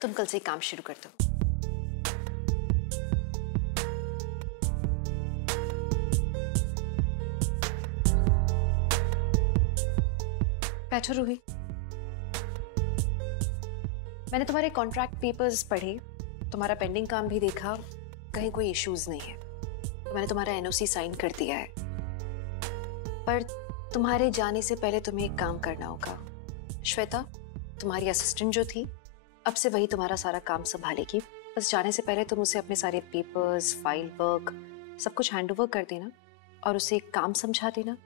तुम कल से काम शुरू कर दो। बैठो रूही। मैंने तुम्हारे कॉन्ट्रैक्ट पेपर्स पढ़े, तुम्हारा पेंडिंग काम भी देखा, कहीं कोई इश्यूज नहीं है। तो मैंने तुम्हारा एनओसी साइन कर दिया है, पर तुम्हारे जाने से पहले तुम्हें एक काम करना होगा। श्वेता तुम्हारी असिस्टेंट जो थी, अब से वही तुम्हारा सारा काम संभालेगी। बस जाने से पहले तुम उसे अपने सारे पेपर्स, फाइल वर्क सब कुछ हैंड ओवर कर देना और उसे एक काम समझा देना।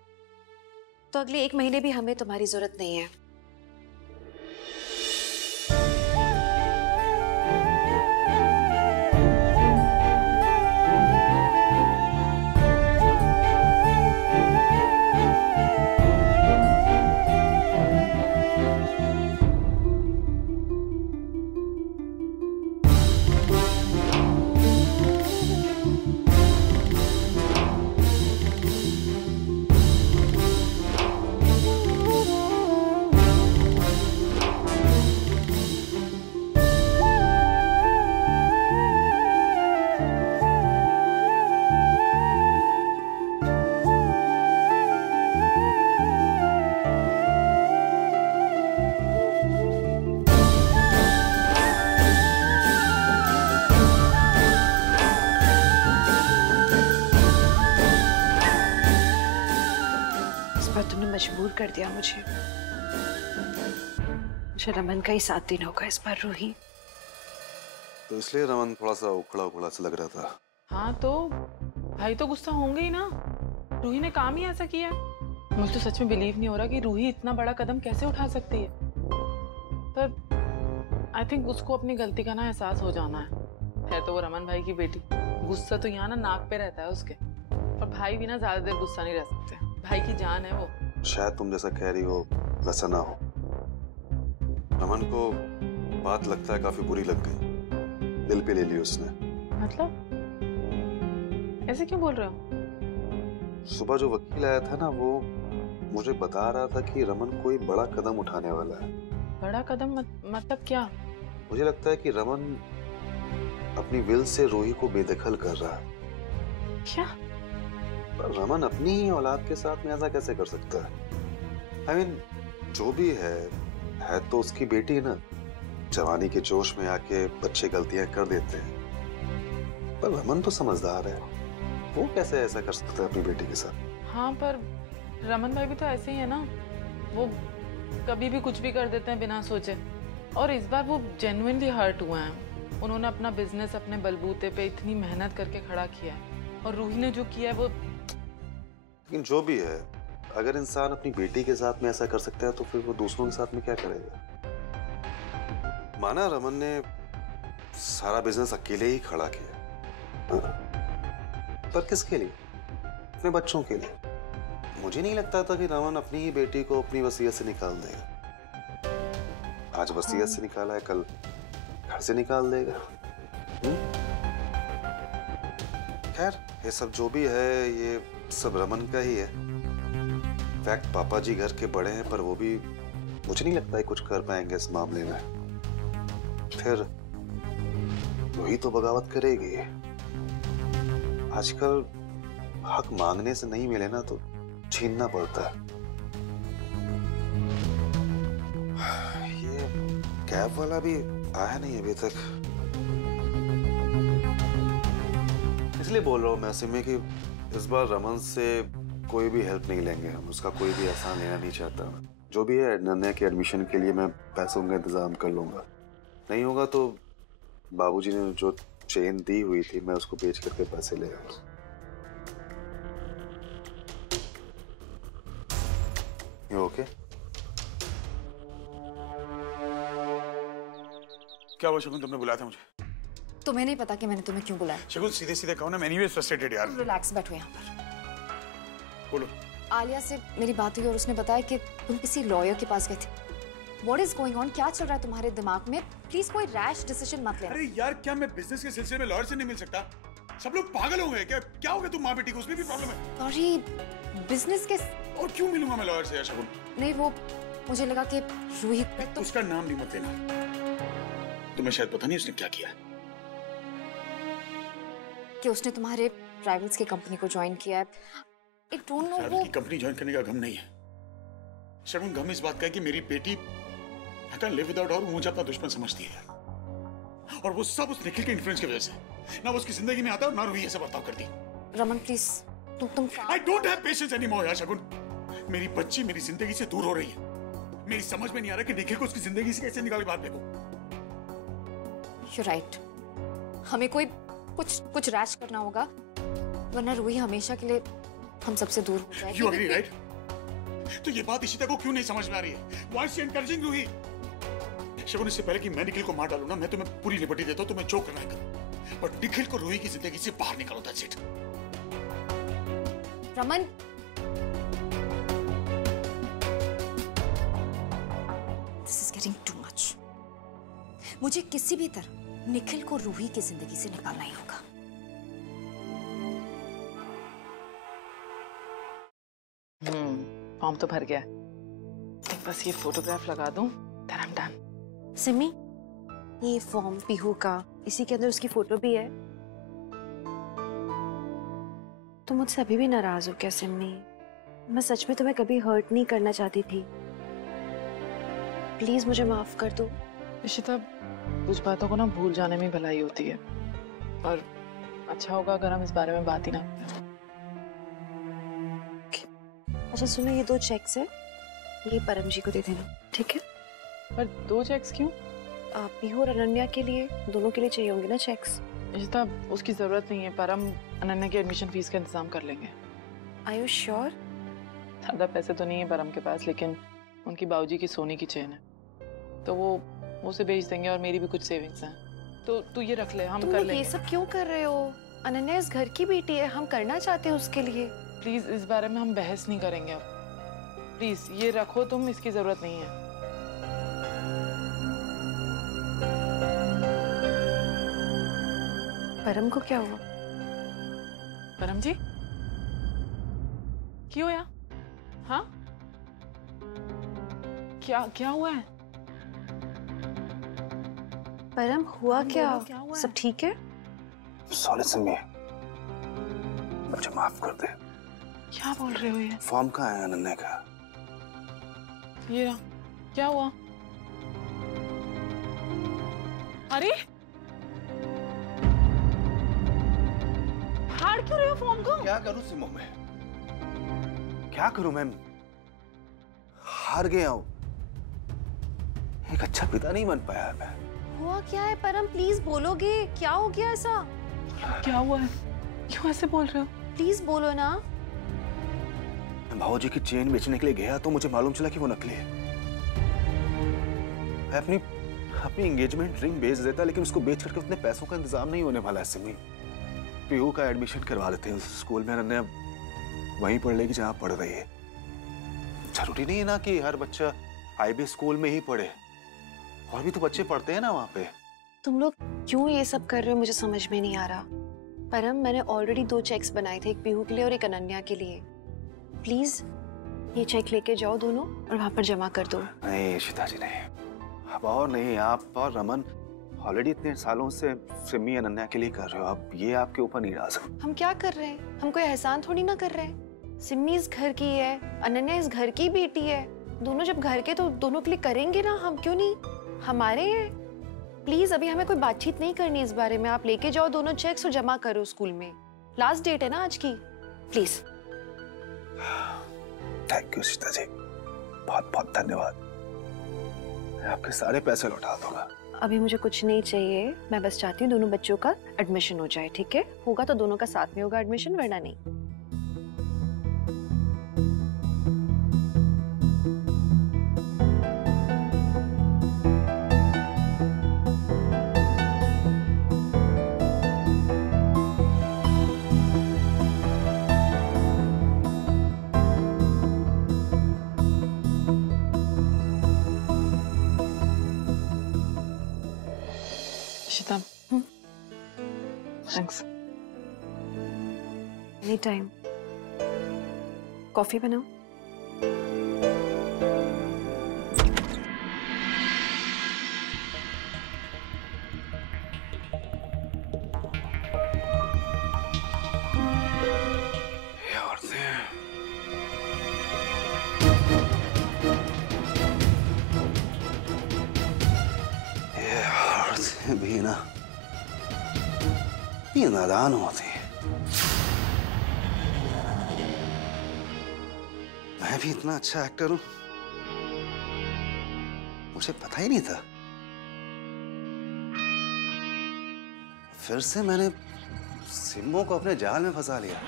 तो अगले 1 महीने भी हमें तुम्हारी जरूरत नहीं है। तुमने मजबूर कर दिया मुझे रमन का ही साथ देना होगा इस बार रूही। तो इसलिए रमन थोड़ा सा उखड़ा उखड़ा सा लग रहा था। हाँ तो भाई तो गुस्सा होंगे ही ना, रूही ने काम ही ऐसा किया। मुझे तो सच में बिलीव नहीं हो रहा कि रूही इतना बड़ा कदम कैसे उठा सकती है। पर आई थिंक उसको अपनी गलती का ना एहसास हो जाना है तो वो रमन भाई की बेटी। गुस्सा तो यहाँ ना नाक पे रहता है उसके, और भाई भी ना ज्यादा देर गुस्सा नहीं रह सकते। भाई की जान है वो। शायद तुम जैसा कह रही हो वैसा ना हो। रमन को बात लगता है काफी बुरी लग गई, दिल पे ले ली उसने। मतलब ऐसे क्यों बोल रहे हो? सुबह जो वकील आया था ना, वो मुझे बता रहा था कि रमन कोई बड़ा कदम उठाने वाला है। बड़ा कदम मतलब क्या? मुझे लगता है कि रमन अपनी विल से रूही को बेदखल कर रहा है। क्या? रमन अपनी ही औलाद के साथ में ऐसा कैसे कर सकता है? I mean, जो भी है तो उसकी बेटी ना। जवानी के जोश में आके बच्चे गलतियां कर देते हैं, पर रमन तो समझदार है, वो कैसे ऐसा कर सकता है अपनी बेटी के साथ? हाँ पर रमन भाई भी तो ऐसे ही है ना, वो कभी भी कुछ भी कर देते हैं बिना सोचे। और इस बार वो जेन्युइनली हर्ट हुए हैं। उन्होंने अपना बिजनेस अपने बलबूते पे इतनी मेहनत करके खड़ा किया है, और रूही ने जो किया है वो। लेकिन जो भी है, अगर इंसान अपनी बेटी के साथ में ऐसा कर सकता है तो फिर वो दूसरों के साथ में क्या करेगा? माना रमन ने सारा बिजनेस अकेले ही खड़ा किया, पर किसके लिए? अपने बच्चों के लिए। मुझे नहीं लगता था कि रमन अपनी ही बेटी को अपनी वसीयत से निकाल देगा। आज वसीयत से निकाला है, कल घर से निकाल देगा। खैर, ये सब जो भी है, ये सब रमन का ही है। फैक्ट पापा जी घर के बड़े हैं, पर वो भी मुझे नहीं लगता है कुछ कर पाएंगे इस मामले में। फिर वही तो बगावत करेगी। आजकल हक मांगने से नहीं मिले ना तो छीनना पड़ता है। ये कैब वाला भी आया नहीं अभी तक, इसलिए बोल रहा हूँ मैं सिमी कि इस बार रमन से कोई भी हेल्प नहीं लेंगे हम। उसका कोई भी एहसान लेना नहीं चाहता। जो भी है, नन्हे के एडमिशन के लिए मैं पैसों का इंतजाम कर लूंगा। नहीं होगा तो बाबूजी ने जो चेन दी हुई थी, मैं उसको बेच करके पैसे ले आऊंगा। ओके? क्या हुआ शगुन, तुमने बुलाया था मुझे? तुम्हें नहीं पता कि मैंने तुम्हें क्यों बुलाया? शगुन सीधे सीधे कहो ना, मैं एनीवेज फ्रस्ट्रेटेड यार। रिलैक्स, बैठो यहाँ पर। बोलो। आलिया से मेरी बात हुई और उसने बताया कि तुम किसी लॉयर के पास गए थे। What is going on? क्या चल रहा है तुम्हारे दिमाग में? प्लीज कोई रैश डिसीजन मत लेना। अरे यार, क्या मैं बिजनेस के सिलसिले में लॉयर से नहीं मिल सकता? सब लोग पागल हो गए क्या? क्या हो गया तुम माँ बेटी को? उसमें भी प्रॉब्लम है? सॉरी, बिजनेस के। और क्यों मिलूंगा मैं लॉयर से यार शगुन? नहीं, वो मुझे लगा कि रूही। उसका नाम नहीं मत लेना। तुम्हें शायद पता नहीं उसने क्या किया है। कि उसने तुम्हारे राइवल्स की कंपनी को ज्वाइन किया है। आई डोंट नो राइवल वो की कंपनी ज्वाइन करने का गम नहीं है शगुन, गम इस बात का है कि मेरी बेटी आई कैन लिव विदाउट और मुझे अपना दुश्मन समझती है, और वो सब उस निखिल के इन्फ्लुएंस की वजह से। ना वो उसकी जिंदगी में आता और ना रूही ऐसा बर्ताव करती। रमन प्लीज तुम I don't have patience anymore यार शगुन। मेरी बच्ची मेरी जिंदगी से दूर हो रही है। मेरी समझ में नहीं आ रहा कि निखिल को उसकी जिंदगी से कैसे निकाल के बाहर फेंकूं। यू राइट, हमें कोई कुछ रैश करना होगा, वरना रूही हमेशा के लिए हम सबसे दूर हो जाएगी। You agree right? तो ये बात इशिता को क्यों नहीं समझ में आ रही है? Why is she encouraging Ruhi? शगुन, इससे पहले कि मैं निखिल को मार डालूं ना, मैं तुम्हें पूरी लिबर्टी देता हूं, तुम्हें जो करना है करो, बट निखिल को रूही की जिंदगी से बाहर निकालो, that's it. Raman, this is getting too much. मुझे किसी भी तरह निखिल को रूही की जिंदगी से निकालना ही होगा। फॉर्म तो भर गया, बस ये फोटोग्राफ लगा दूं, then I'm done। सिमी, ये फॉर्म पीहू का, इसी के अंदर उसकी फोटो भी है। तुम मुझसे अभी भी नाराज हो क्या सिमी? मैं सच में तुम्हें कभी हर्ट नहीं करना चाहती थी। प्लीज मुझे माफ कर दो। इशिता, कुछ बातों को ना भूल जाने में भलाई होती है, और अच्छा होगा अगर हम इस बारे में बात ही ना करें। अच्छा सुनो, ये 2 चेक्स है, ये परम जी को दे देना, ठीक है? पर 2 चेक्स क्यों? पीहू और अनन्या के लिए, दोनों के लिए चाहिए होंगे ना चेक्स। इशिता, उसकी जरूरत नहीं है, परम अनन्या की एडमिशन फीस का इंतजाम कर लेंगे। Are you sure? ज्यादा पैसे तो नहीं है परम के पास, लेकिन उनकी बाबूजी की सोने की चेन है, तो वो उसे बेच देंगे, और मेरी भी कुछ सेविंग्स हैं, तो तू ये रख ले, हम कर लेंगे। ये सब क्यों कर रहे हो? अनन्या इस घर की बेटी है, हम करना चाहते हैं उसके लिए। प्लीज इस बारे में हम बहस नहीं करेंगे अब, प्लीज ये रखो तुम, इसकी जरूरत नहीं है। परम को क्या हुआ? परम जी क्यों होया? हाँ, क्या हुआ है? परम हुआ क्या? सब ठीक है? सॉरी सिमी, मुझे माफ कर दे। क्या बोल रहे हो ये? फॉर्म कहाँ है अनन्या का? ये रहा। क्या हुआ? अरे फाड़ क्यों रहे हो फॉर्म को? क्या करूं सिमो मैं? क्या करूं मैं? हार गया हूं। एक अच्छा पिता नहीं बन पाया मैं। हुआ क्या है परम? प्लीज बोलोगे, क्या हो गया ऐसा? क्या हुआ है? क्यों ऐसे बोल रहे हो? प्लीज बोलो ना। मैं भाऊजी की चेन बेचने के लिए गया तो मुझे मालूम चला कि वो नकली है। मैं अपनी एंगेजमेंट रिंग बेच देता, लेकिन उसको बेच करके उतने पैसों का इंतजाम नहीं होने वाला है सिमी। पीहू का एडमिशन करवा देते हैं उस स्कूल में, अनन्या वहीं पढ़ लेगी जहां पढ़ रही है। जरूरी नहीं है ना कि हर बच्चा आईबी स्कूल में ही पढ़े, और भी तो बच्चे पढ़ते हैं ना वहां पे। तुम लोग क्यों ये सब कर रहे हो, मुझे समझ में नहीं आ रहा। परम, मैंने ऑलरेडी 2 चेक्स बनाए थे, एक पीहू के लिए और एक अनन्या के लिए। प्लीज ये चेक लेके जाओ दोनों, और वहां पर जमा कर दो। नहीं इशिता जी नहीं, अब और नहीं। आप और रमन ऑलरेडी इतने सालों से सिमी अनन्या के लिए कर रहे हो, अब ये आपके ऊपर नहीं डाल सकते। हम क्या कर रहे हैं? हम कोई एहसान थोड़ी ना कर रहे हैं। सिमी इस घर की है, अनन्या इस घर की बेटी है। दोनों जब घर के तो दोनों के लिए करेंगे ना, हम क्यों नहीं? हमारे हैं। प्लीज अभी हमें कोई बातचीत नहीं करनी इस बारे में। आप लेके जाओ दोनों चेक्स और जमा करो स्कूल में। लास्ट डेट है ना आज की, please. Thank you Sita ji, बहुत बहुत धन्यवाद। मैं आपके सारे पैसे लौटा दूंगा। अभी मुझे कुछ नहीं चाहिए, मैं बस चाहती हूँ दोनों बच्चों का एडमिशन हो जाए, ठीक है? होगा तो दोनों का साथ में होगा एडमिशन, वरना नहीं। Ishita, thanks. Any time. Coffee बनाओ। औरतें भी ना ये नादान होती है। मैं भी इतना अच्छा एक्टर हूं, मुझे पता ही नहीं था। फिर से मैंने सिम्मो को अपने जाल में फंसा लिया।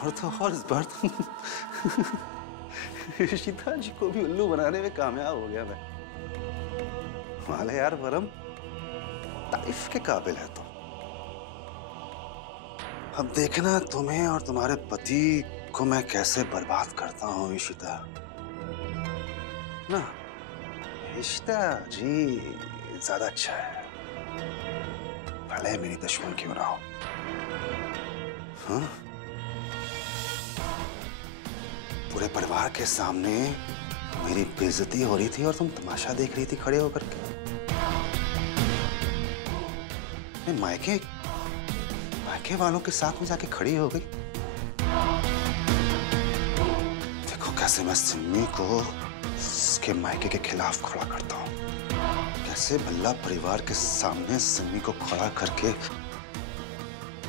और तो और इस बार तो इशिता जी को भी उल्लू बनाने में कामयाब हो गया मैं। वाले यार वरम तारीफ के काबिल है तो। अब देखना तुम्हें और तुम्हारे पति को मैं कैसे बर्बाद करता हूँ इशिता। ना इशिता जी ज्यादा अच्छा है, भले मेरी दुश्मन क्यों ना हो। हाँ? पूरे परिवार के सामने मेरी बेइज्जती हो रही थी और तुम तमाशा देख रही थी खड़े होकर के। मायके वालों के साथ में जाके खड़ी हो गई। देखो कैसे मैं सिम्मी को उसके मायके के खिलाफ खड़ा करता हूँ, कैसे भल्ला परिवार के सामने सिम्मी को खड़ा करके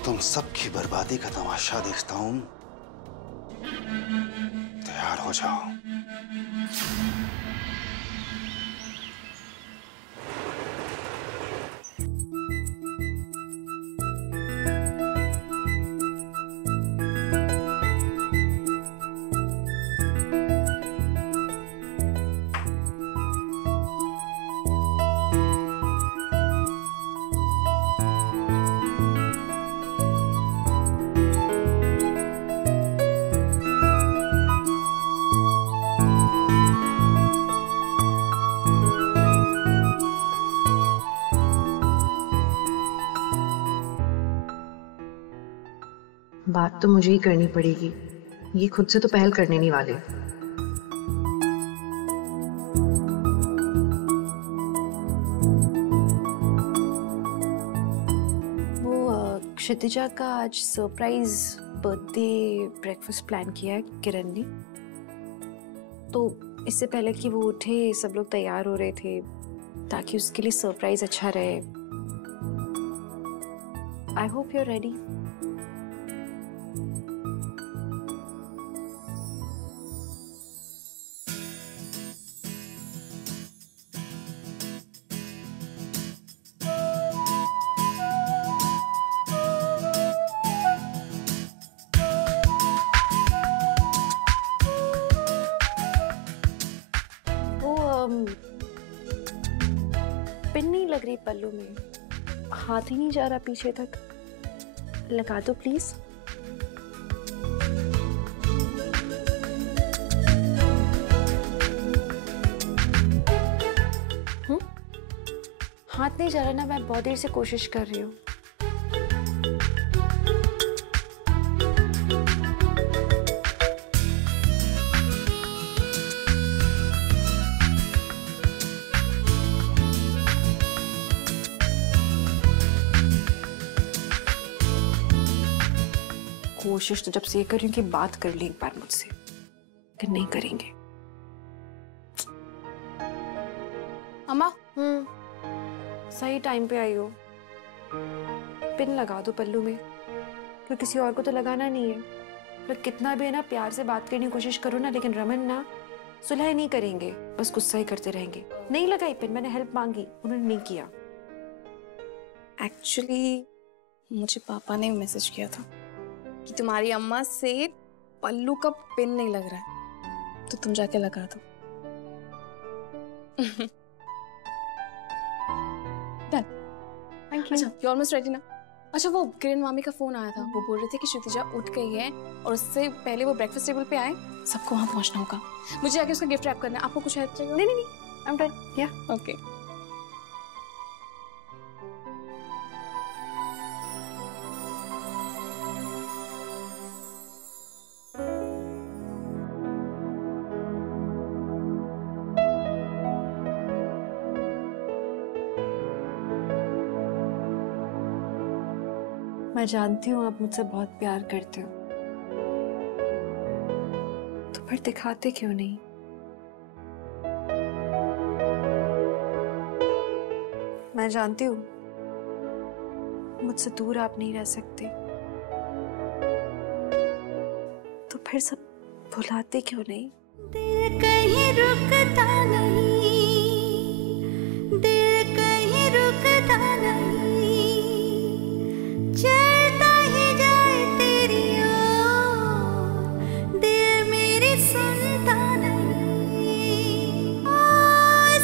तुम सबकी बर्बादी का तमाशा देखता हूँ। तैयार हो जाओ। बात तो मुझे ही करनी पड़ेगी, ये खुद से तो पहल करने नहीं वाले। वो क्षितिजा का आज सरप्राइज बर्थडे ब्रेकफास्ट प्लान किया है किरण ने, तो इससे पहले कि वो उठे सब लोग तैयार हो रहे थे ताकि उसके लिए सरप्राइज अच्छा रहे। I hope you are ready. Pin नहीं लग रही पल्लू में, हाथ ही नहीं जा रहा पीछे तक, लगा दो प्लीज। हाथ नहीं जा रहा ना, मैं बहुत देर से कोशिश कर रही हूँ। कोशिश तो जब से ये कर रही हूँ कि बात कर ली एक बार मुझसे, लेकिन नहीं करेंगे। अम्मा सही टाइम पे आई हो। पिन लगा दो पल्लू में, क्योंकि किसी और को तो लगाना नहीं है। मतलब कितना भी है ना प्यार से बात करने की कोशिश करो ना, लेकिन रमन ना सुलह नहीं करेंगे, बस गुस्सा ही करते रहेंगे। नहीं लगाई पिन, मैंने हेल्प मांगी, उन्होंने नहीं किया। एक्चुअली मुझे पापा ने मैसेज किया था कि तुम्हारी अम्मा से पल्लू का पिन नहीं लग रहा है, तो तुम जाके लगा दो। Thank you. अच्छा, यू ऑलमोस्ट रेडी ना? अच्छा, वो किरण मामी का फोन आया था, वो बोल रहे थे कि क्षितिजा उठ गई है और उससे पहले वो ब्रेकफास्ट टेबल पे आए, सबको वहां पहुंचना होगा। मुझे आके उसका गिफ्ट रैप करना है। आपको कुछ हेल्प चाहिए? नहीं नहीं नहीं, आई एम डन। या ओके। मैं जानती हूँ आप मुझसे बहुत प्यार करते हो, तो फिर दिखाते क्यों नहीं? मैं जानती हूँ मुझसे दूर आप नहीं रह सकते, तो फिर सब भुलाते क्यों नहीं? दिल कहीं रुकता नहीं, दिल कहीं रुकता नहीं, चलता ही जाए तेरी ओर, दिल मेरी सुनता नहीं। ओ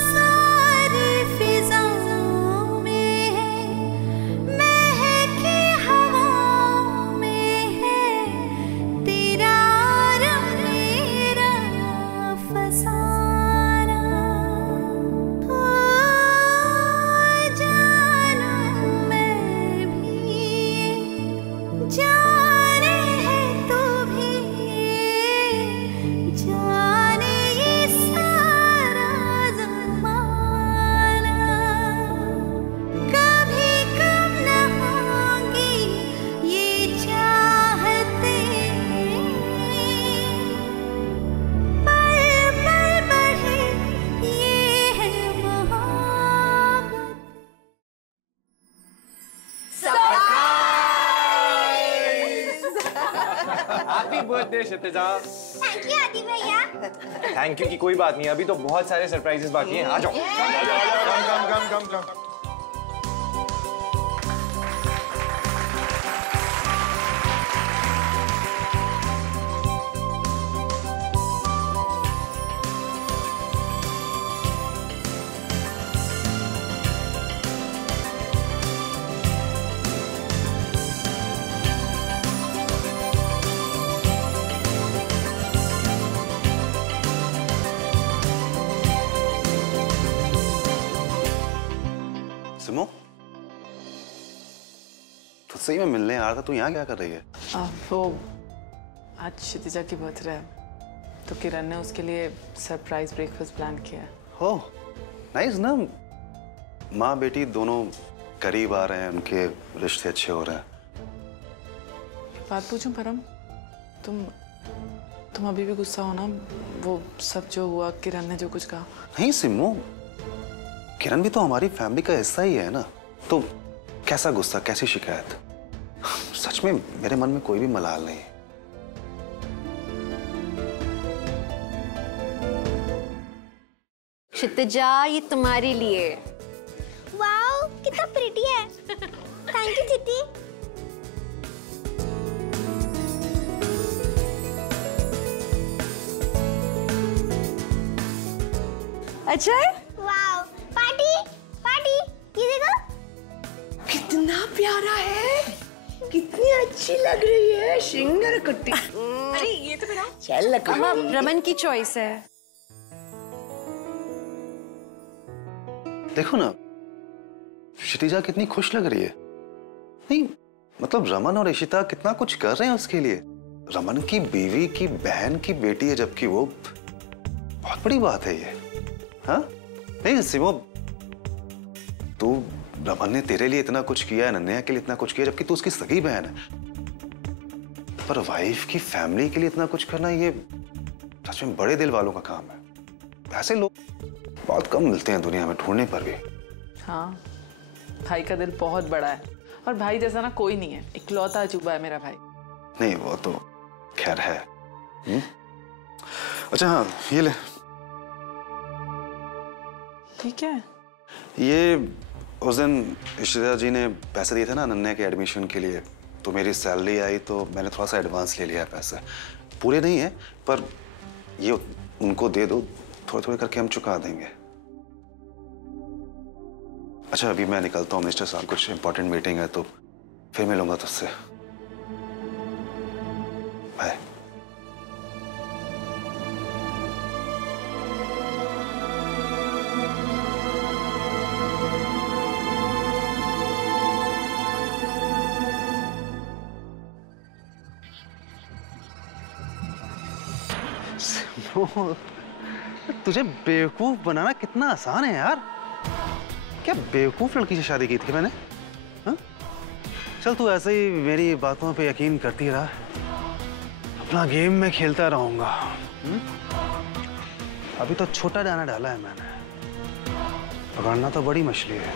सारी फिजाओं में है, महकी हवाओं में है, तेरा और मेरा फसाना। ओ जानू मैं भी, जाने है तू भी, जाने ये सारा ज़माना। कभी कम न होंगी ये चाहते, पल पल बढ़े ये है मोहब्बत। Happy birthday Kshitija. Thank you आदि भैया। थैंक यू की कोई बात नहीं, अभी तो बहुत सारे सरप्राइजेस बाकी हैं। आ जाओ। कम। सिमो, तो सही में मिलने आ रहा था, तू यहाँ क्या कर रही है? वो आज क्षितिजा की बर्थडे है, तो किरण ने उसके लिए सरप्राइज ब्रेकफास्ट प्लान किया है। हो नाइस ना, माँ बेटी दोनों करीब आ रहे हैं, उनके रिश्ते अच्छे हो रहे हैं। बात पूछूं परम, तुम अभी भी गुस्सा हो ना? वो सब जो हुआ, किरण ने जो कुछ कहा। नहीं सिमो, किरण भी तो हमारी फैमिली का हिस्सा ही है ना, तो कैसा गुस्सा, कैसी शिकायत? सच में मेरे मन में कोई भी मलाल नहीं है। क्षितिजा, ये तुम्हारे लिए। वाओ, कितना प्रिटी है। थैंक यू चिट्टी। अच्छा है? वाओ, पार्टी पार्टी, ये देखो। कितना प्यारा है, कितनी अच्छी लग रही है शिंगर कुट्टी। अरे ये तो मेरा चल रमन की चॉइस है। देखो ना, क्षितिजा कितनी खुश लग रही है। नहीं मतलब रमन और इशिता कितना कुछ कर रहे हैं उसके लिए। रमन की बीवी की बहन की बेटी है, जबकि वो बहुत बड़ी बात है ये। हाँ नहीं सिमो, तू, रमन ने तेरे लिए इतना कुछ किया है, अनन्या के लिए इतना कुछ किया, जबकि तू उसकी सगी बहन है। पर वाइफ की फैमिली के लिए इतना कुछ करना, ये सच में बड़े दिल वालों का काम है। ऐसे लोग बहुत कम मिलते हैं दुनिया में, ढूंढने पर भी। हाँ, भाई का दिल बहुत बड़ा है, और भाई जैसा ना कोई नहीं है। इकलौता अजूबा है मेरा भाई। नहीं वो तो खैर है। अच्छा हाँ, ये ले। ठीक है। ये उस दिन इशिता जी ने पैसे दिए थे ना अनन्या के एडमिशन के लिए, तो मेरी सैलरी आई तो मैंने थोड़ा सा एडवांस ले लिया है। पैसे पूरे नहीं है, पर ये उनको दे दो, थोड़े थोड़े करके हम चुका देंगे। अच्छा अभी मैं निकलता हूँ मिनिस्टर साहब, कुछ इंपॉर्टेंट मीटिंग है, तो फिर मिलूंगा तुझसे। बाय। तुझे बेवकूफ बनाना कितना आसान है यार। क्या बेवकूफ लड़की से शादी की थी मैंने? हा? चल तू ऐसे ही मेरी बातों पे यकीन करती रहा, अपना गेम में खेलता रहूंगा। अभी तो छोटा दाना डाला है मैंने, पकड़ना तो बड़ी मछली है।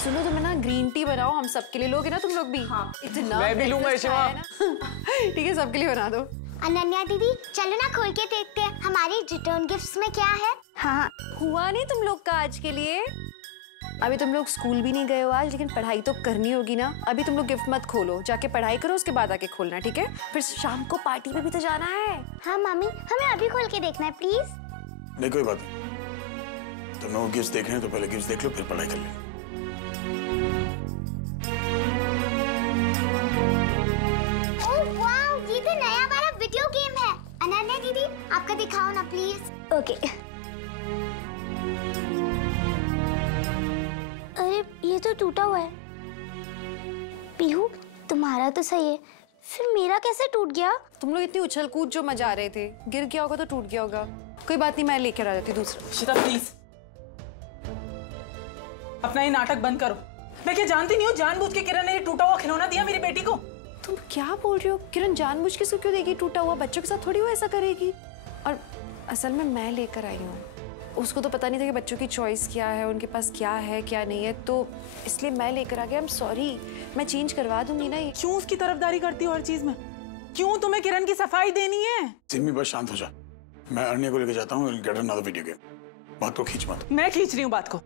सुनो तुम्हें ना ग्रीन टी बनाओ, हम सबके लिए लोगे ना तुम लोग भी? हाँ। इतना मैं भी लूंगा शिवा। ठीक है, सबके लिए बना दो। अनन्या दीदी चलो ना खोल के देखते हैं हमारी रिटर्न गिफ्ट्स में क्या है। हाँ हुआ नहीं तुम लोग का आज के लिए? अभी तुम लोग स्कूल भी नहीं गए हो आज, लेकिन पढ़ाई तो करनी होगी ना। अभी तुम लोग गिफ्ट मत खोलो, जाके पढ़ाई करो, उसके बाद आके खोलना, ठीक है? फिर शाम को पार्टी पे भी तो जाना है। हाँ मम्मी, हमें अभी खोल के देखना है प्लीज। नहीं कोई बात नहीं, तुम लोग गिफ्ट देख रहे हैं तो पहले गिफ्ट देख लो, फिर पढ़ाई कर लेना। ओह वाओ, ये तो नया वाला वीडियो गेम है। अनन्या दीदी आपका दिखाओ ना प्लीज। ओके। अरे ये तो टूटा हुआ है। पीहू तुम्हारा तो सही है, फिर मेरा कैसे टूट गया? तुम लोग इतनी उछल कूद जो मजा रहे थे, गिर गया होगा तो टूट गया होगा। कोई बात नहीं, मैं लेकर आ जाती दूसरा। इशिता प्लीज अपना ये नाटक बंद करो। मैं क्या जानती नहीं हूँ जानबूझ के किरण ने ये टूटा हुआ खिलौना दिया मेरी बेटी को? तुम क्या बोल रही हो? किरण जानबूझ के क्यों देगी टूटा हुआ? बच्चों के साथ थोड़ी वो ऐसा करेगी। और असल में मैं लेकर आई हूँ, उसको तो पता नहीं था कि बच्चों की चॉइस क्या है, उनके पास क्या है क्या नहीं है, तो इसलिए मैं लेकर आ गया। आई एम सॉरी, मैं चेंज करवा दूंगी ना ये। क्यों उसकी तरफदारी करती हो हर चीज में? क्यों तुम्हें किरण की सफाई देनी है? सिमी बस शांत हो जा, मैं अरण्या को लेकर जाता हूँ। Get another video game. बात को खींच मत। मैं खींच रही हूँ बात को।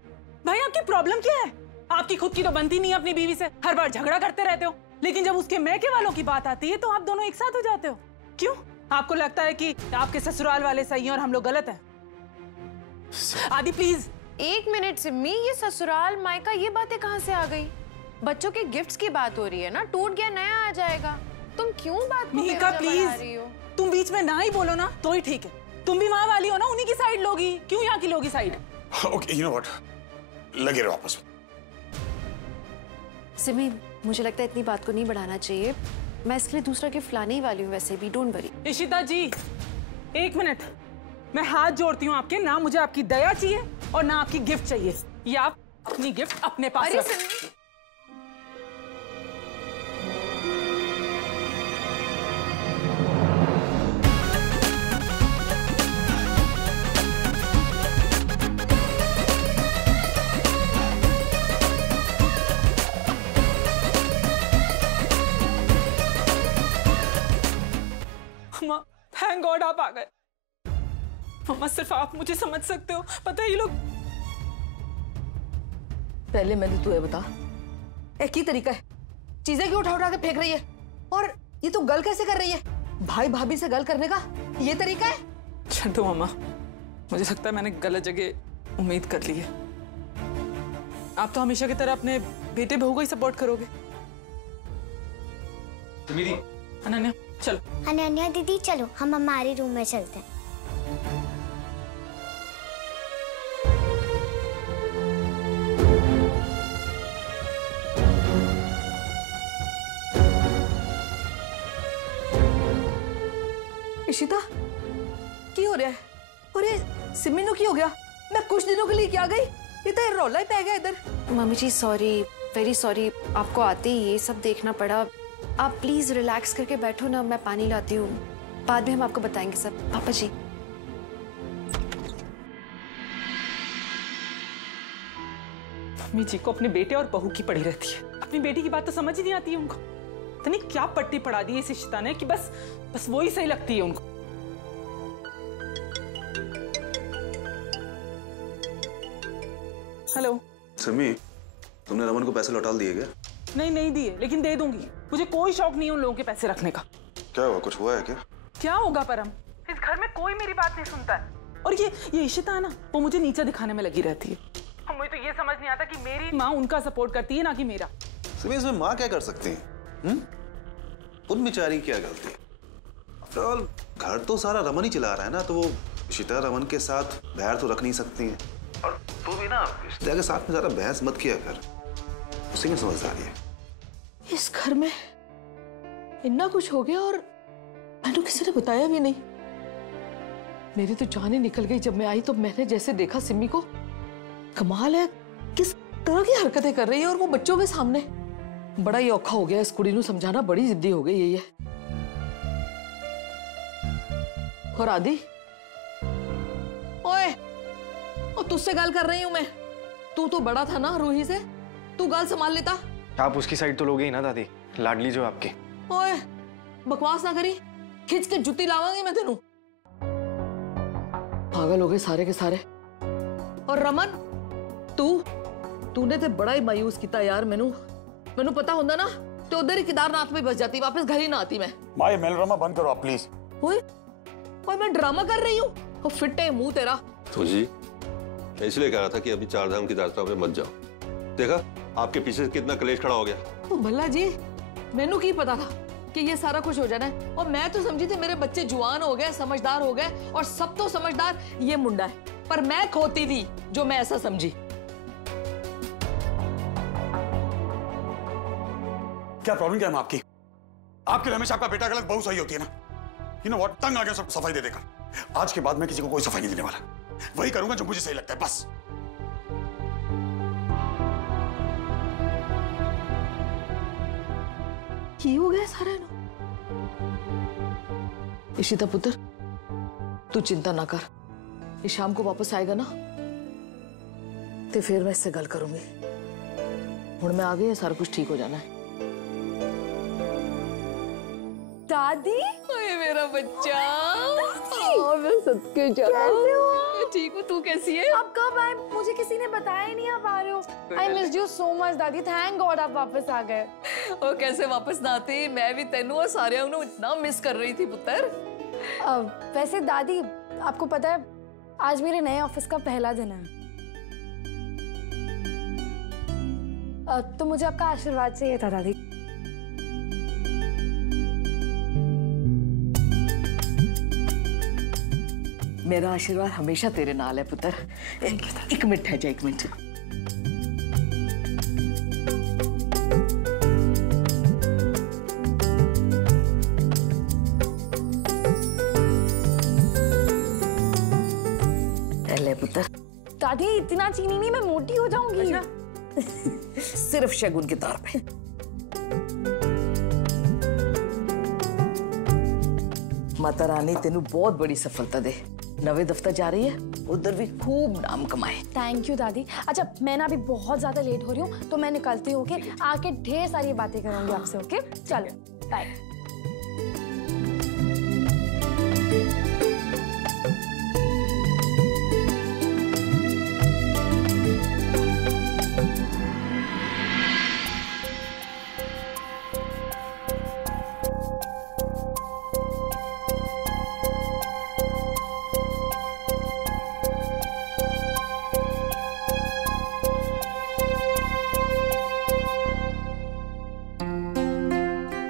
भाई आपकी प्रॉब्लम क्या है? आपकी खुद की तो बनती नहीं है अपनी बीवी से, हर बार झगड़ा करते रहते हो, लेकिन जब उसके मैके वालों की बात आती है तो आप दोनों एक साथ हो जाते हो। क्यों? आपको लगता है कि आपके ससुराल वाले सही हैं और हम लोग गलत हैं? आदि प्लीज। एक मिनट सिम्मी, ये ससुराल मायका ये बातें कहाँ से आ गई? बच्चों के गिफ्ट्स की बात हो रही है ना, टूट गया नया आ जाएगा। तुम क्यों बात को मिहिका प्लीज, तुम बीच में ना ही बोलो ना तो ही ठीक है। तुम भी माँ वाली हो ना, उन्हीं की साइड लोगी, क्यों यहाँ की लोगी side? Okay you know what, लगे रहो आपस में। सिमी मुझे लगता है इतनी बात को नहीं बढ़ाना चाहिए, मैं इसके लिए दूसरा गिफ्ट लाने ही वाली हूँ वैसे भी, डोंट वरी। इशिता जी एक मिनट, मैं हाथ जोड़ती हूँ आपके, ना मुझे आपकी दया चाहिए और ना आपकी गिफ्ट चाहिए। ये आप अपनी गिफ्ट अपने पास रखें। थैंक गॉड आप आ गए। मम्मा सिर्फ आप मुझे समझ सकते हो, पता है ये लोग। पहले मैंने तुझे बता, एक ही तरीका है, चीजें क्यों उठा उठा के फेंक रही है? और ये तू गल कैसे कर रही है? भाई भाभी से गल करने का ये तरीका है? छंटू मामा, मुझे लगता है मैंने गलत जगह उम्मीद कर ली है। आप तो हमेशा की तरह अपने बेटे बहू को ही सपोर्ट करोगे। अनन्या चलो। अनन्या दीदी चलो, हम हमारे रूम में चलते हैं। इशिता की हो रहा है? अरे सिमी की हो गया? मैं कुछ दिनों के लिए क्या गई, ये तो रौला ही पै गया इधर। मम्मी जी सॉरी, वेरी सॉरी, आपको आते ही ये सब देखना पड़ा। आप प्लीज रिलैक्स करके बैठो ना, मैं पानी लाती हूँ, बाद में हम आपको बताएंगे सब। पापा जी मम्मी जी को अपने बेटे और बहू की पड़ी रहती है, अपनी बेटी की बात तो समझ ही नहीं आती है उनको। तो नहीं क्या पट्टी पड़ा दी है इस इशिता ने कि बस वो ही सही लगती है उनको। हेलो सिमी, तुमने रमन को पैसे लौटा दिए क्या? नहीं दिए, लेकिन दे दूंगी। मुझे कोई शौक नहीं है उन लोगों के पैसे रखने का। क्या हुआ, कुछ हुआ है क्या? क्या होगा परम, इस घर में कोई मेरी बात नहीं सुनता है। और ये इशिता है ना, वो मुझे नीचा दिखाने में लगी रहती है। और मुझे तो ये समझ नहीं आता कि मेरी माँ उनका सपोर्ट करती है ना कि मेरा। सिमी इसमें माँ क्या कर सकती है? उन बेचारी की क्या गलती है? आफ्टर ऑल घर तो सारा रमन ही चला रहा है ना, तो वो इशिता रमन के साथ बैर तो रख नहीं सकती है। और तू भी ना इशिता के साथ में ज्यादा बहस मत किया कर, उसी में समझदारी है। इस घर में इतना कुछ हो गया और मैंने किसी ने बताया भी नहीं। मेरी तो जान ही निकल गई जब मैं आई, तो मैंने जैसे देखा सिमी को, कमाल है किस तरह की हरकतें कर रही है, और वो बच्चों के सामने। बड़ा ही औखा हो गया इस कुड़ी को समझाना, बड़ी जिद्दी हो गई यही है। और आदि, ओए, और तुझसे गल कर रही हूं मैं, तू तो बड़ा था ना रूही से, तू गाल संभाल लेता। आप उसकी साइड तो लोगे ही ना दादी, लाडली जो आपकी। ओए बकवास ना करी, खिंच के जुत्ती लावांगी मैं तेनू। पागल हो गए सारे के सारे। और रमन तूने ते बड़ा ही मायूस किया यार। मैनू पता होंदा ना तो उधर ही केदारनाथ में बस जाती, वापस घर ही ना आती मैं। माँ ये मेलोड्रामा बंद करो आप प्लीज। ओए मैं ड्रामा कर रही हूँ? वो फिट है मुंह तेरा। तो जी इसलिए कह रहा था कि अभी 4 धाम की यात्रा में मत जाओ। देखा आपके पीछे कितना कलेश खड़ा हो गया। तो भला जी मैनू की पता था कि ये सारा कुछ हो जाना है। और मैं तो समझी थी मेरे बच्चे जुआन हो गए, समझदार हो गए, और सब तो समझदार ये मुंडा है। पर मैं खोती थी जो मैं ऐसा समझी। क्या प्रॉब्लम क्या है आपकी? आपके लिए हमेशा आपका बेटा गलत बहुत सही होती है ना। यू नो व्हाट, तंग आ गया सब सफाई दे देकर। आज के बाद मैं किसी को कोई सफाई नहीं देने वाला, वही करूंगा जो मुझे सही लगता है बस। की हो गया सारे नु? इशिता पुत्र तू चिंता ना कर, ये शाम को वापस आएगा ना तो फिर मैं इससे गल करूंगी। हुण मैं आ गई है, सारा कुछ ठीक हो जाना है। दादी, ओए मेरा बच्चा, मैं सदके जाऊं। ठीक हूँ, तू कैसी है? आप कब आए? मुझे किसी ने बताया ही नहीं आप आ रहे हो। I missed you so much दादी, थैंक गॉड आप वापस आ गए। और कैसे वापस ना आती, मैं भी तेनू और सारे इतना मिस कर रही थी पुत्र। वैसे दादी आपको पता है आज मेरे नए ऑफिस का पहला दिन है, तो मुझे आपका आशीर्वाद चाहिए था दादी। मेरा आशीर्वाद हमेशा तेरे नाल है पुत्र। एक मिनट है, 1 मिनट। ले पुत्र। दादी इतना चीनी नहीं, मैं मोटी हो जाऊंगी। सिर्फ शगुन के तौर पे। माता रानी तेनू बहुत बड़ी सफलता दे। नवे दफ्तर जा रही है, उधर भी खूब नाम कमाए। थैंक यू दादी। अच्छा मैं ना अभी बहुत ज्यादा लेट हो रही हूँ, तो मैं निकलती हूँ। ओके, आके ढेर सारी बातें करूंगी आपसे। ओके चलो बाय।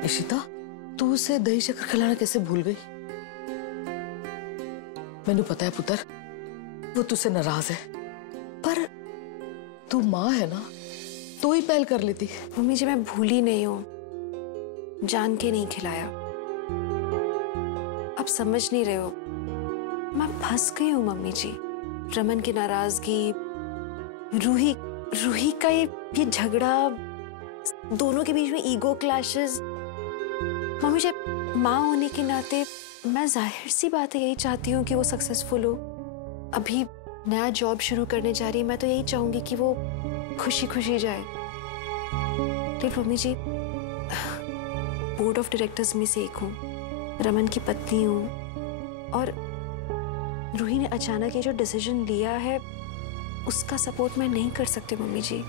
इशिता, तू उसे दही शक्कर खिलाना कैसे भूल गई? मैंने पता है पुत्र, वो तुझसे नाराज है, पर तू माँ है ना, तू ही पहल कर लेती। मम्मी जी मैं भूली नहीं हूँ, जान के नहीं खिलाया। आप समझ नहीं रहे हो, मैं फंस गई हूँ मम्मी जी। रमन की नाराजगी, रूही का ये झगड़ा, दोनों के बीच में ईगो क्लैशेस। मम्मी जी माँ होने के नाते मैं जाहिर सी बात है यही चाहती हूँ कि वो सक्सेसफुल हो। अभी नया जॉब शुरू करने जा रही है, मैं तो यही चाहूंगी कि वो खुशी खुशी जाए। लेकिन mummy ji board of directors में से एक हूँ, रमन की पत्नी हूँ, और रूही ने अचानक ये जो डिसीजन लिया है उसका सपोर्ट मैं नहीं कर सकती मम्मी जी।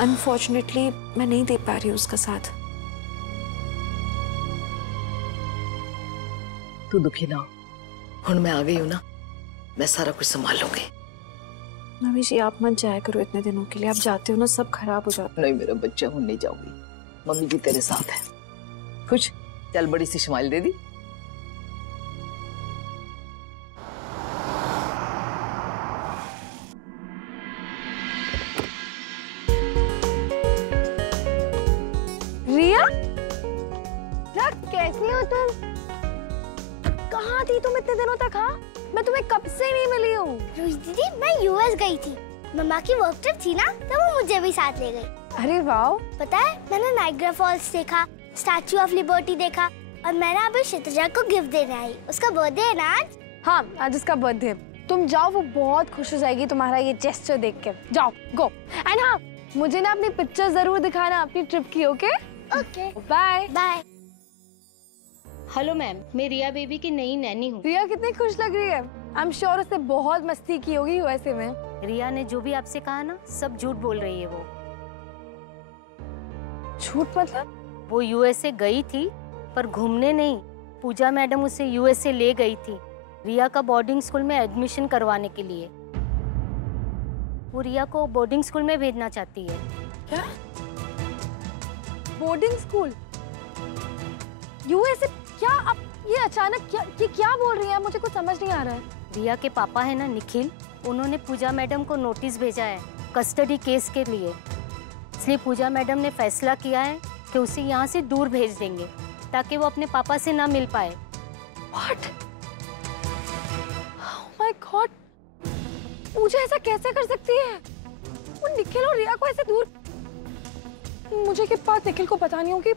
अनफॉर्चुनेटली मैं नहीं दे पा रही हूँ उसका साथ। तू दुखी ना हो, हुण मैं आ गई हूं ना, मैं सारा कुछ संभाल लूंगी। मम्मी जी आप मत जाया करो इतने दिनों के लिए, आप जाते हो ना सब खराब हो जाता। नहीं मेरा बच्चा, हुण नहीं जाऊंगी, मम्मी जी तेरे साथ है। खुश चल, बड़ी सी स्माइल दे दी। रिया, कैसी हो तुम? कहाँ थी तुम इतने दिनों तक? हाँ, मैं तुम्हें कब से नहीं मिली हूँ। रूही दीदी मैं यूएस गई थी, मम्मा की वर्क ट्रिप थी ना, तो वो मुझे भी साथ ले गई। अरे वाह! पता है मैंने नाइग्रा फॉल्स देखा, स्टैच्यू ऑफ लिबर्टी देखा, और मैंने अभी क्षितिजा को गिफ्ट देने आई। उसका बर्थडे है ना आज? हाँ आज उसका बर्थडे। तुम जाओ, वो बहुत खुश हो जाएगी तुम्हारा ये जेस्चर देख के। जाओ गो। एंड हाँ मुझे ना अपनी पिक्चर जरूर दिखाना अपनी ट्रिप की। Okay okay bye bye. Hello ma'am, मैं रिया बेबी की नई नैनी हूँ। रिया कितनी खुश लग रही है। आई एम श्योर उसने बहुत मस्ती की होगी यूएसए में। रिया ने जो भी आपसे कहा ना, सब झूठ बोल रही है। वो झूठ मतलब? वो यूएसए गई थी पर घूमने नहीं। पूजा मैडम उसे यूएसए ले गई थी रिया का बोर्डिंग स्कूल में एडमिशन करवाने के लिए। वो रिया को बोर्डिंग स्कूल में भेजना चाहती है। क्या? Boarding school USA? क्या अब ये अचानक क्या बोल रही है? मुझे कुछ समझ नहीं आ रहा है। रिया के पापा है ना निखिल, उन्होंने पूजा मैडम को नोटिस भेजा है कस्टडी केस के लिए। इसलिए पूजा मैडम ने फैसला किया है कि उसे यहाँ से दूर भेज देंगे ताकि वो अपने पापा से ना मिल पाए। What? Oh my God! पूजा ऐसा कैसे कर सकती है? वो निखिल और रिया को ऐसे दूर। मुझे के पास निखिल को पता नहीं होगी।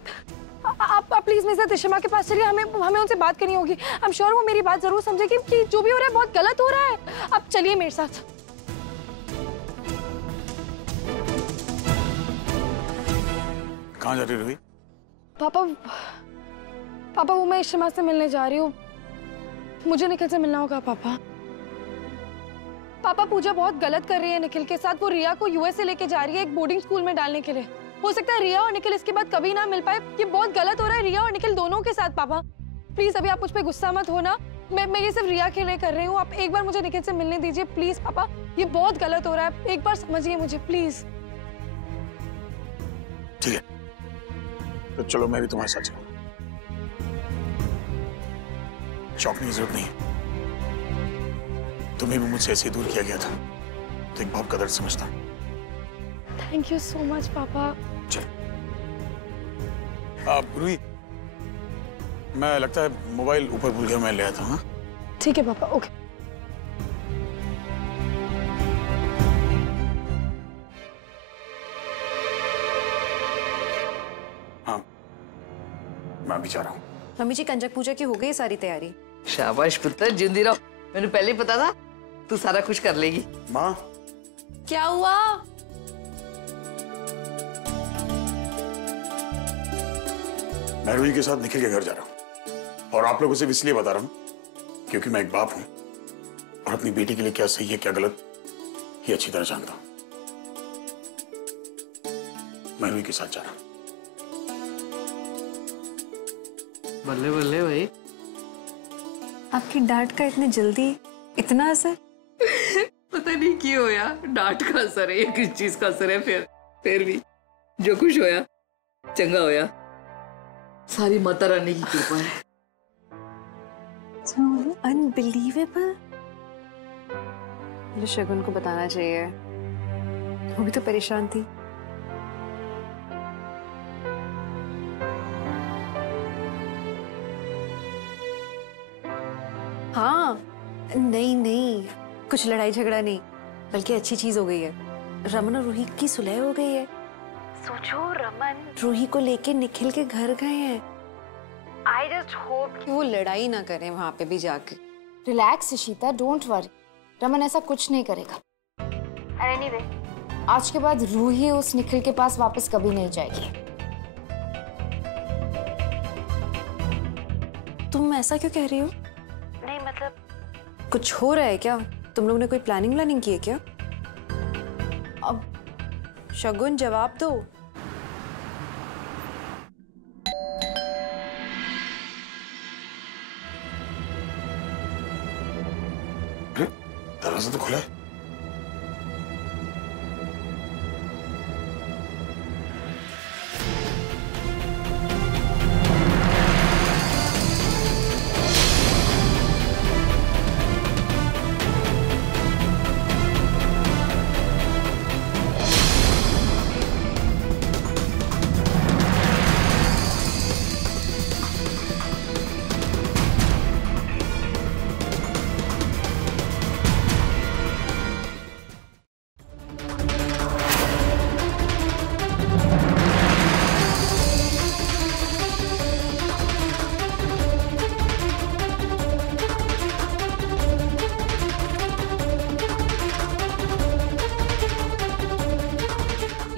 आप प्लीज मेरे साथ इशिमा के पास चलिए। हमें उनसे बात करनी होगी। आई एम श्योर वो मेरी बात जरूर समझेगी कि जो भी हो रहा है बहुत गलत हो रहा है। आप चलिए मेरे साथ। कहाँ जा रही रूही? पापा वो मैं इशिमा से मिलने जा रही हूँ। मुझे निखिल से मिलना होगा पापा। पापा पूजा बहुत गलत कर रही है निखिल के साथ। वो रिया को यूएसए लेके जा रही है एक बोर्डिंग स्कूल में डालने के लिए। हो सकता है रिया और निखिल इसके बाद कभी ना मिल पाए। ये बहुत गलत हो रहा है रिया और निखिल दोनों के साथ। पापा प्लीज अभी आप मुझ पे गुस्सा मत होना। मैं ये सिर्फ रिया के लिए कर रही हूँ। आप एक बार मुझे निखिल से मिलने दीजिए प्लीज। पापा ये बहुत गलत हो रहा है, एक बार समझिए मुझे प्लीज। ठीक है तो चलो, मैं भी तुम्हारे साथ चलूँ। चौंकने की जरूरत नहीं, तुम्हें भी मुझसे ऐसे दूर किया गया था तो एक बाप का दर्द समझता। थैंक यू सो मच पापा। चलो रूही, मैं लगता है मोबाइल ऊपर भूल गया, मैं ले आता हूँ। ठीक है पापा। ओके हाँ, मैं अभी जा रहा हूँ। मम्मी जी कंजक पूजा की हो गई सारी तैयारी? शाबाश पुत्र, जिंदी रहो। मैंने पहले ही पता था तू सारा कुछ कर लेगी। माँ क्या हुआ? मैं रूही के साथ निखिल के घर जा रहा हूँ और आप लोगों से इसलिए बता रहा हूँ क्योंकि मैं एक बाप हूँ और अपनी बेटी के लिए क्या सही है क्या गलत ये अच्छी तरह जानता हूँ। मैं रूही के साथ जा रहा हूँ। बल्ले बल्ले भाई, आपकी डांट का इतने जल्दी इतना असर? पता नहीं क्यों होया, डांट का असर है या किस चीज का असर है। फिर भी जो कुछ होया चंगा होया। सारी माता रानी की कृपा है। अनबिलीवेबल। मुझे शगुन को बताना चाहिए, वो भी तो परेशान थी। हाँ नहीं कुछ लड़ाई झगड़ा नहीं, बल्कि अच्छी चीज हो गई है। रमन और रूही की सुलह हो गई है। सोचो रमन रूही को लेके निखिल के घर गए हैं। आई जस्ट होप कि वो लड़ाई ना करें वहां पे भी जाके। Relax Ishita, don't worry. Raman ऐसा कुछ नहीं करेगा। एनीवे, आज के बाद रूही उस निखिल के पास वापस कभी नहीं जाएगी। तुम ऐसा क्यों कह रही हो? नहीं मतलब कुछ हो रहा है क्या? तुम लोग ने कोई प्लानिंग की है क्या? अब शगुन जवाब दो। दरवाजा तो खुला है।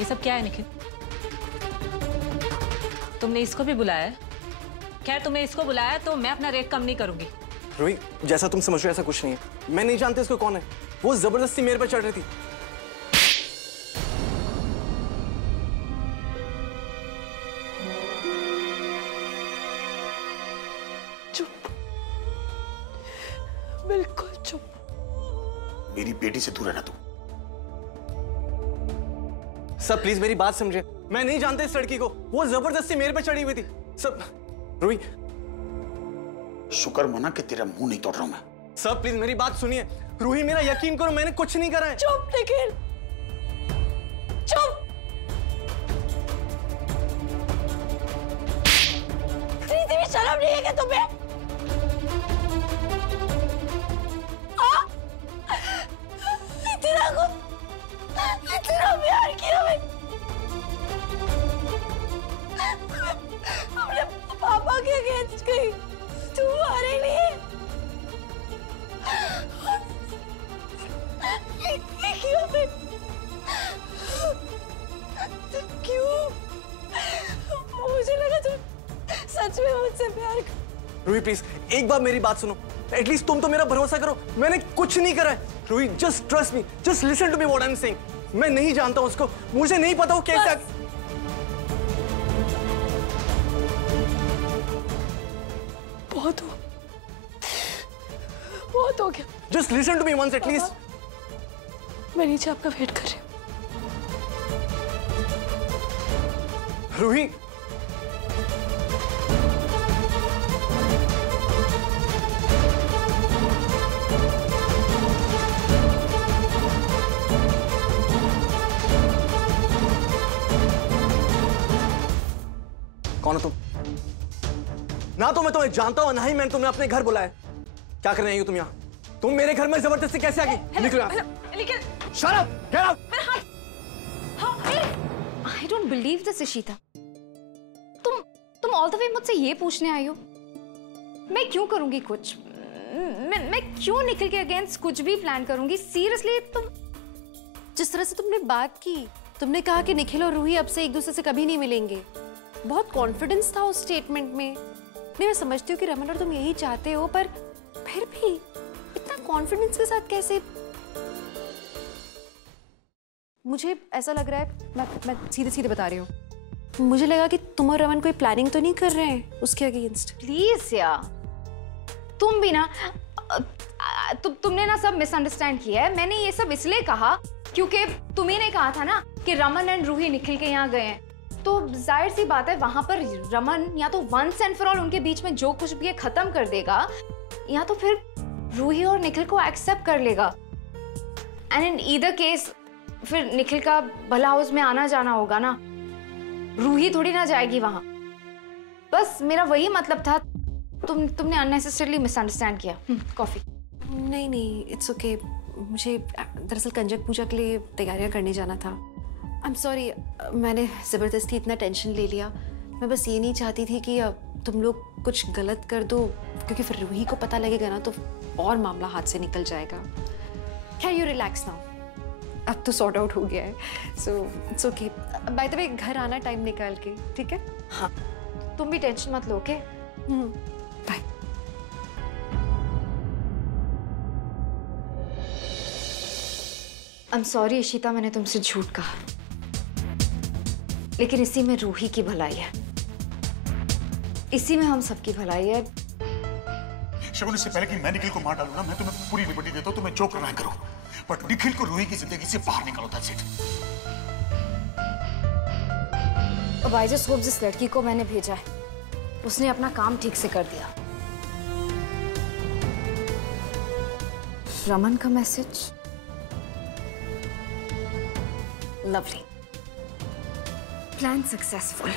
सब क्या है निखिल? तुमने इसको भी बुलाया है? खैर तुमने इसको बुलाया तो मैं अपना रेट कम नहीं करूंगी। रूही, जैसा तुम समझ रहे हो ऐसा कुछ नहीं है। मैं नहीं जानती इसको कौन है। वो जबरदस्ती मेरे पर चढ़ रही थी। चुप, बिल्कुल चुप। मेरी बेटी से दूर रहना तुम। सब प्लीज मेरी बात समझे। मैं नहीं जानता इस लड़की को। वो जबरदस्ती मेरे पे चढ़ी हुई थी। सब रूही, शुक्र मना कि तेरा मुंह नहीं तोड़ रहा हूं मैं। सब प्लीज मेरी बात सुनिए। रूही, मेरा यकीन करो, मैंने कुछ नहीं करा है। चुप निखिल, चुप। इतनी भी शर्म नहीं है क्या तुम्हें? इतना प्यार किया मैं अपने पापा के अगेंस्ट गई तुम्हारे लिए। क्यों क्यों? मुझे लगा तुम सच में मुझसे प्यार कर। रूही प्लीज एक बार मेरी बात सुनो। एटलीस्ट तुम तो मेरा भरोसा करो। मैंने कुछ नहीं करा है। Roohi just trust me, just listen to me what I am saying. मैं नहीं जानता उसको, मुझे नहीं पता वो कैसा। बहुत हो गया। Just listen to me once at least. मैं नीचे आपका वेट कर रही हूँ। रूही, कौन हो तुम? ना तो मैं तुम्हें जानता हूं, ना ही मैंने तुम्हें अपने घर बुलाया। क्या करने आई हो तुम यहाँ? तुम मेरे घर में जबरदस्ती कैसे आ गई? निकलो यहाँ। Shut up! Get out! I don't believe this, Ishita. तुम ऑल द वे मुझसे ये पूछने आई हो? मैं क्यों करूंगी कुछ? मैं क्यों निखिल के अगेंस्ट कुछ भी प्लान करूंगी? सीरियसली तुम जिस तरह से तुमने बात की, तुमने कहा कि निखिल और रूही अब से एक दूसरे से कभी नहीं मिलेंगे। बहुत कॉन्फिडेंस था उस स्टेटमेंट में। मैं समझती हूँ कि रमन और तुम यही चाहते हो, पर फिर भी इतना कॉन्फिडेंस के साथ कैसे? मुझे ऐसा लग रहा है, मैं सीधे सीधे बता रही हूँ, मुझे लगा कि तुम और रमन कोई प्लानिंग तो नहीं कर रहे हैं उसके अगेंस्ट। प्लीज यार, तुम भी ना तुमने ना सब मिसअंडरस्टैंड किया है। मैंने ये सब इसलिए कहा क्योंकि तुम्ही ने कहा था ना कि रमन एंड रूही निखिल के यहाँ गए हैं, तो जाहिर सी बात है वहां पर रमन या तो वंस एंड फॉर ऑल उनके बीच में जो कुछ भी है खत्म कर देगा, या तो फिर रूही और निखिल को एक्सेप्ट कर लेगा। एंड इन ईदर केस फिर निखिल का भला हाउस में आना जाना होगा ना, रूही थोड़ी ना जाएगी वहां। बस मेरा वही मतलब था। तुमने अननेसेसरीली मिसअंडरस्टैंड किया। कॉफी। नहीं, इट्स ओके। मुझे दरअसल कंजक पूजा के लिए तैयारियां करने जाना था। आई एम सॉरी, मैंने ज़बरदस्ती इतना टेंशन ले लिया। मैं बस ये नहीं चाहती थी कि तुम लोग कुछ गलत कर दो, क्योंकि फिर रूही को पता लगेगा ना तो और मामला हाथ से निकल जाएगा। खैर यू रिलैक्स नाउ, अब तो सॉर्ट आउट हो गया है, so it's okay. By the way घर आना टाइम निकाल के, ठीक है? हाँ, तुम भी टेंशन मत लो, okay? Bye. I am sorry Ishita, मैंने तुमसे झूठ कहा, लेकिन इसी में रूही की भलाई है, इसी में हम सबकी भलाई है। शगुन, इससे पहले कि मैं निखिल को मार डालूं ना, मैं तुम्हें पूरी लिबर्टी देता हूं, तुम्हें जो करना है करो, बट निखिल को रूही की जिंदगी से बाहर निकालो। That's it. अब आई जस्ट होप जिस लड़की को मैंने भेजा है उसने अपना काम ठीक से कर दिया। रमन का मैसेज, लवली, प्लान सक्सेसफुल।